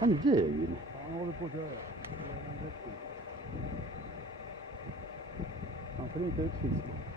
Han ljög ju. Han håller på att köra. Han får inte utfiska.